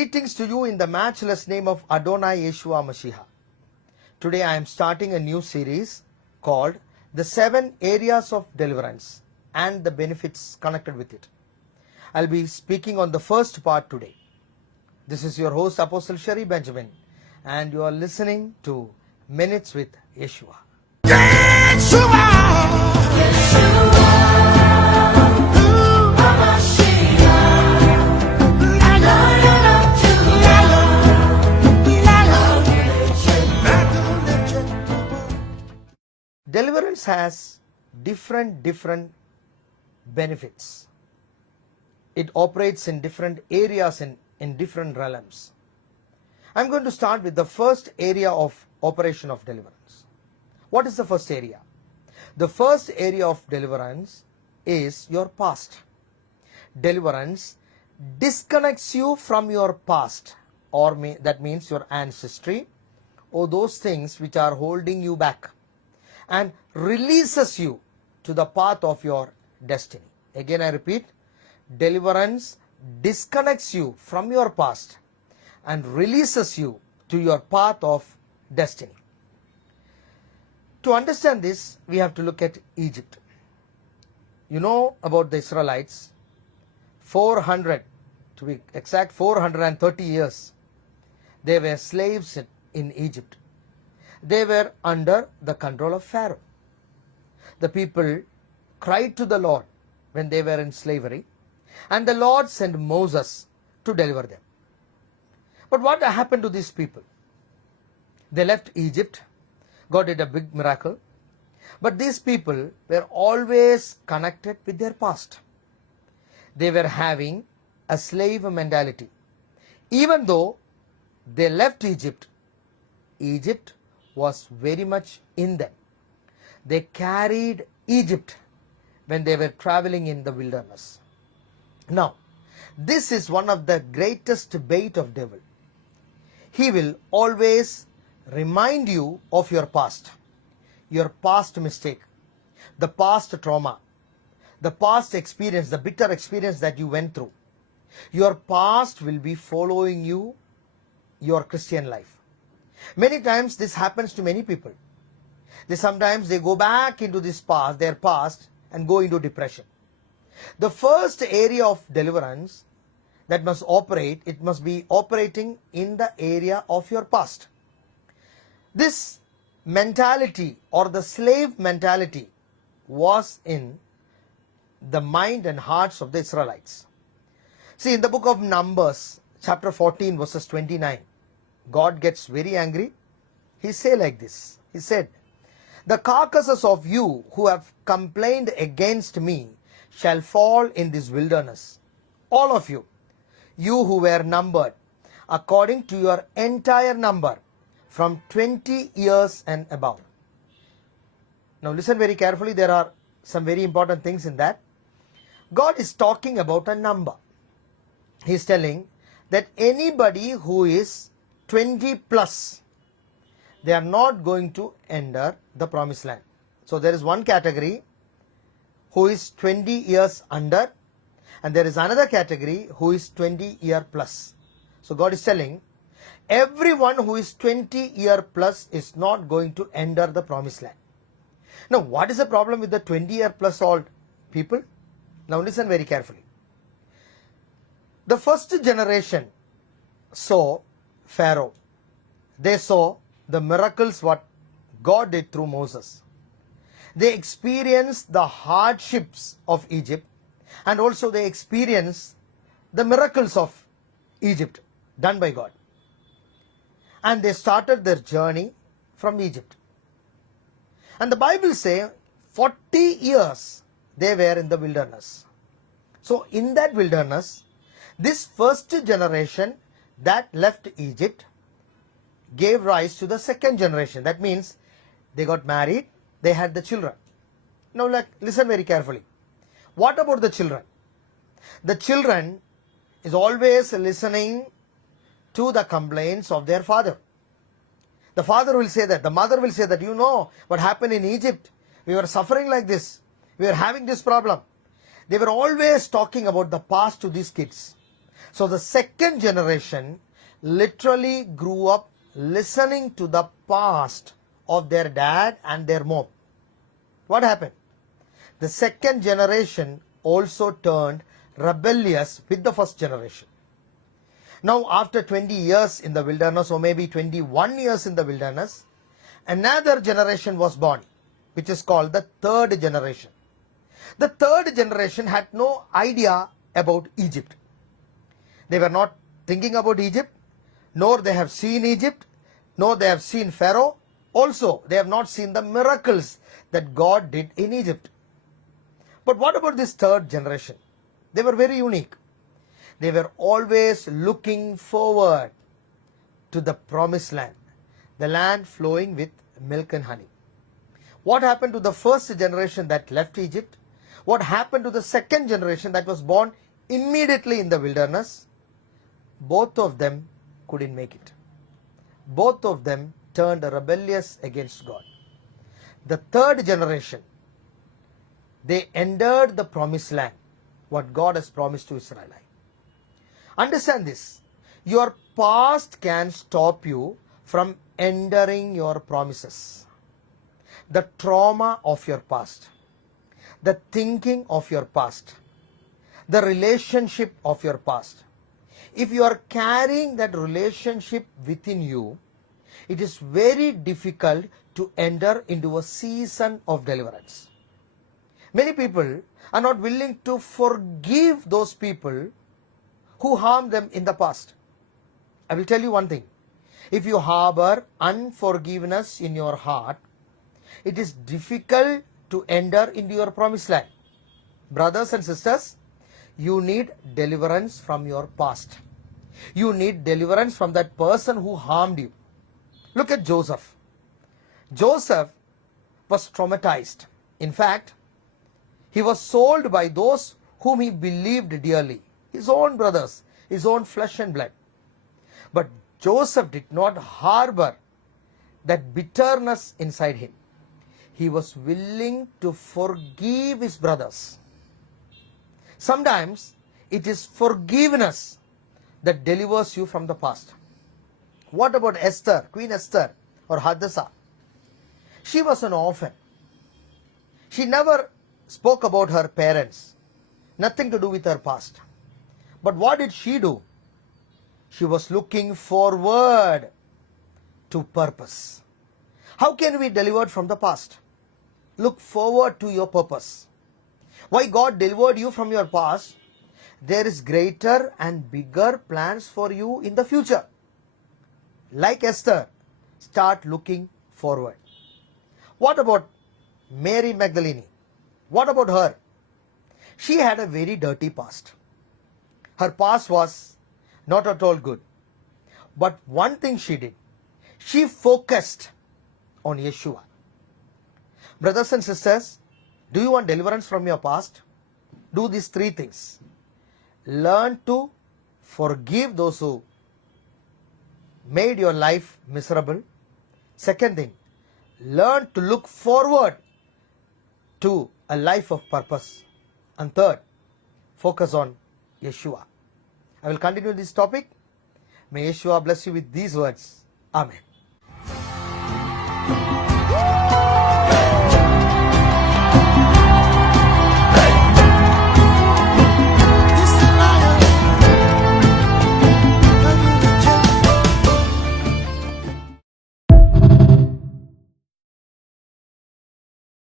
Greetings to you in the matchless name of Adonai Yeshua Mashiach. Today I am starting a new series called The 7 Areas of Deliverance and the Benefits Connected with it. I'll be speaking on the first part today. This is your host Apostle Sherry Benjamin and you are listening to Minutes with Yeshua. Yeshua! Deliverance has different benefits. It operates in different areas in different realms. I'm going to start with the first area of operation of deliverance. What is the first area? The first area of deliverance is your past. Deliverance disconnects you from your past, or that means your ancestry, or those things which are holding you back, and releases you to the path of your destiny. Again I repeat, deliverance disconnects you from your past and releases you to your path of destiny. To understand this, we have to look at Egypt. You know about the Israelites, 400, to be exact 430 years, they were slaves in Egypt. They were under the control of Pharaoh. The people cried to the Lord when they were in slavery, and the Lord sent Moses to deliver them. But what happened to these people? They left Egypt. God did a big miracle. But these people were always connected with their past. They were having a slave mentality. Even though they left Egypt, Egypt was very much in them. They carried Egypt when they were traveling in the wilderness. Now, this is one of the greatest bait of devil. He will always remind you of your past mistake, the past trauma, the past experience, the bitter experience that you went through. Your past will be following you your Christian life. Many times this happens to many people. Sometimes they go back into their past and go into depression. The first area of deliverance that must operate, it must be operating in the area of your past. This mentality or the slave mentality was in the mind and hearts of the Israelites. See, in the book of Numbers, chapter 14, verses 29, God gets very angry. He said like this. He said, "The carcasses of you who have complained against me shall fall in this wilderness. All of you, you who were numbered according to your entire number from 20 years and above." Now listen very carefully. There are some very important things in that. God is talking about a number. He is telling that anybody who is 20 plus, they are not going to enter the promised land. So there is one category who is 20 years under, and there is another category who is 20 year plus. So God is telling everyone who is 20 year plus is not going to enter the promised land. Now what is the problem with the 20 year plus old people? Now listen very carefully. The first generation saw Pharaoh. They saw the miracles what God did through Moses. They experienced the hardships of Egypt, and also they experienced the miracles of Egypt done by God. And they started their journey from Egypt. And the Bible says 40 years they were in the wilderness. So in that wilderness, this first generation that left Egypt gave rise to the second generation. That means they got married, they had the children. Now listen very carefully. What about the children? The children is always listening to the complaints of their father. The father will say that, the mother will say that, you know what happened in Egypt. We were suffering like this. We were having this problem. They were always talking about the past to these kids. So the second generation literally grew up listening to the past of their dad and their mom. What happened? The second generation also turned rebellious with the first generation. Now after 20 years in the wilderness, or maybe 21 years in the wilderness, another generation was born, which is called the third generation. The third generation had no idea about Egypt. They were not thinking about Egypt, nor they have seen Egypt, nor they have seen Pharaoh. Also, they have not seen the miracles that God did in Egypt. But what about this third generation? They were very unique. They were always looking forward to the promised land, the land flowing with milk and honey. What happened to the first generation that left Egypt? What happened to the second generation that was born immediately in the wilderness? Both of them couldn't make it. Both of them turned rebellious against God. The third generation, they entered the promised land, what God has promised to Israelites. Understand this. Your past can stop you from entering your promises. The trauma of your past, the thinking of your past, the relationship of your past. If you are carrying that relationship within you, it is very difficult to enter into a season of deliverance. Many people are not willing to forgive those people who harmed them in the past. I will tell you one thing. If you harbor unforgiveness in your heart, it is difficult to enter into your promised land. Brothers and sisters, you need deliverance from your past. You need deliverance from that person who harmed you. Look at Joseph. Joseph was traumatized. In fact, he was sold by those whom he believed dearly, his own brothers, his own flesh and blood. But Joseph did not harbor that bitterness inside him. He was willing to forgive his brothers. Sometimes it is forgiveness that delivers you from the past. What about Esther, Queen Esther or Hadassah? She was an orphan. She never spoke about her parents. Nothing to do with her past. But what did she do? She was looking forward to purpose. How can we be delivered from the past? Look forward to your purpose. Why God delivered you from your past? There is greater and bigger plans for you in the future. Like Esther, start looking forward. What about Mary Magdalene? What about her? She had a very dirty past. Her past was not at all good. But one thing she did, she focused on Yeshua. Brothers and sisters, do you want deliverance from your past? Do these three things. Learn to forgive those who made your life miserable. Second thing, learn to look forward to a life of purpose. And third, focus on Yeshua. I will continue this topic. May Yeshua bless you with these words. Amen.